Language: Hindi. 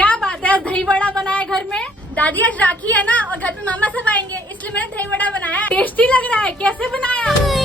क्या बात है, दही बड़ा बनाया घर में? दादी आज राखी है ना और घर पे मामा सब आएंगे, इसलिए मैंने दही बड़ा बनाया। टेस्टी लग रहा है, कैसे बनाया?